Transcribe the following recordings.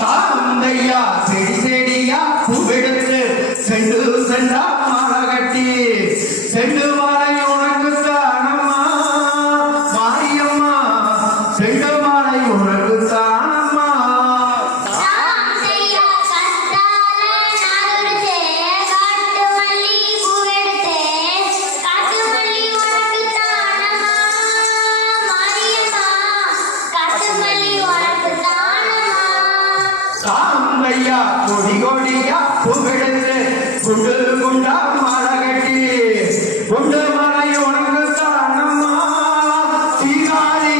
தாந்தையா செடி செடியா பூவெடுத்து செண்டு சென்றா மாலை கட்டி செண்டு மாலை உனக்கு தானம்மா மாரியம்மா செண்டு மாலை உனக்கு தானம்மா தாந்தையா கொடி கொடியா பூவெடுத்து குண்டு குண்டா மாலை கட்டி குண்டு மாலை உனக்கு தானம்மா சீகாரி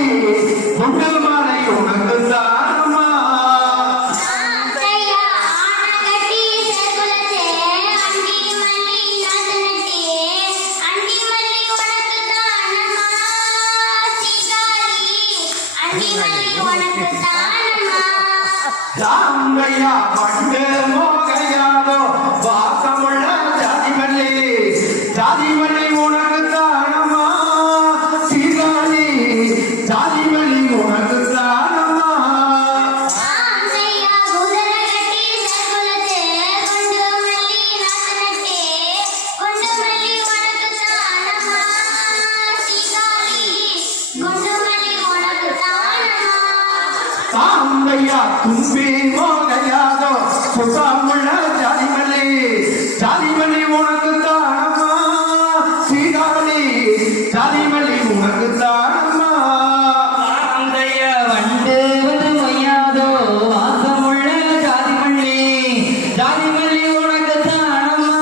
குண்டு மாலை உனக்கு தானம்மா தாந்தையா பண்டு மோகையாதோ வாசமுள்ள ஜாதிமல்லி உனக்கு தானம்மா சீகாரி ஜாதிமல்லி உனக்கு தானம்மா தாந்தையா தும்பி மோகையாதோ சுத்தமுள்ள ஜாதிமல்லி உனக்கு தானம்மா சீகாரி ஜாதிமல்லி உனக்கு தானம்மா தாந்தையா வண்டு வந்து மொய்யாதோ வாசமுள்ள ஜாதிமல்லி உனக்கு தானம்மா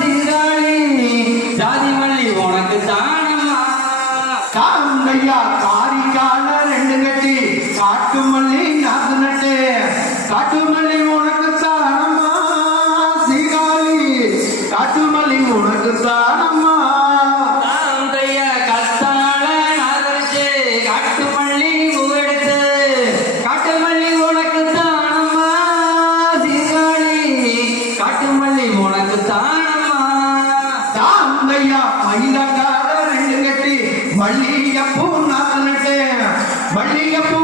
சீகாரி ஜாதிமல்லி உனக்கு தானம்மா தாந்தையா காரிக்கால ரெண்டு கட்டி காட்டு மல்லி நாத்து நட்டு காட்டு மல்லி உனக்கு தானம்மா சீகாரி காட்டு மல்லி உனக்கு தானம்மா தாந்தையா கத்தாழ நாதரிச்சு காட்டுமல்லி பூவெடுத்து காட்டுமல்லி உனக்கு தானம்மா சீகாரி காட்டுமல்லி உனக்கு தானம்மா தாந்தையா மயிலக்கார ரெண்டு கட்டி மல்லிகைப்பூ நாத்து நட்டு மல்லிகைப்பூ